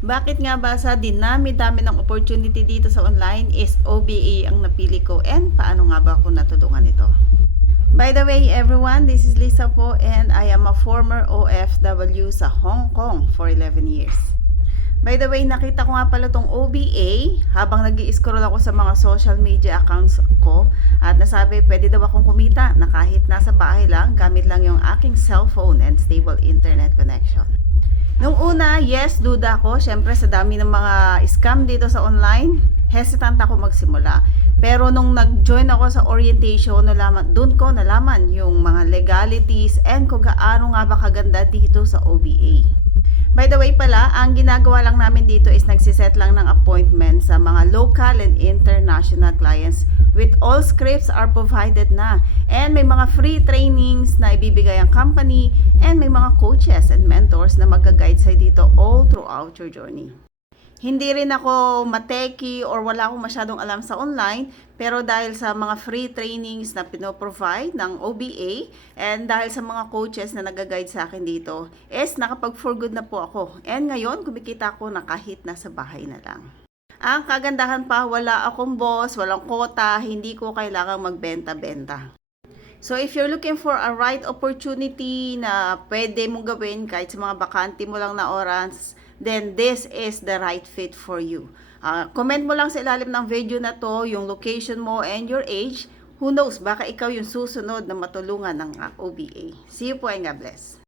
Bakit nga ba sa dinami-dami ng opportunity dito sa online is OBA ang napili ko, and paano nga ba ako natulungan ito? By the way everyone, this is Lisa po and I am a former OFW sa Hong Kong for 11 years. By the way, nakita ko nga pala tong OBA habang nag-i-scroll ako sa mga social media accounts ko at nasabi pwede daw akong kumita na kahit nasa bahay lang gamit lang yung aking cellphone and stable internet connection. Nung una, yes, duda ako. Syempre, sa dami ng mga scam dito sa online, hesitant ako magsimula. Pero nung nag-join ako sa orientation, doon ko nalaman yung mga legalities and kung gaano nga ba kaganda dito sa OBA. By the way pala, ang ginagawa lang namin dito is nagsiset lang ng appointment sa mga local and international clients with all scripts are provided na. And may mga free trainings na ibibigay ang company and may mga coaches and mentors na mag-guide sa'yo dito all throughout your journey. Hindi rin ako mateki or wala akong masyadong alam sa online, pero dahil sa mga free trainings na pinoprovide ng OBA and dahil sa mga coaches na nag-guide sa akin dito, is nakapag-for good na po ako. And ngayon, kumikita ako na kahit nasa bahay na lang. Ang kagandahan pa, wala akong boss, walang quota, hindi ko kailangang magbenta-benta. So if you're looking for a right opportunity na pwede mong gawin kahit sa mga bakante mo lang na oras, then this is the right fit for you. Comment mo lang sa ilalim ng video na to yung location mo and your age. Who knows, baka ikaw yung susunod na matulungan ng OBA. See you po and God bless.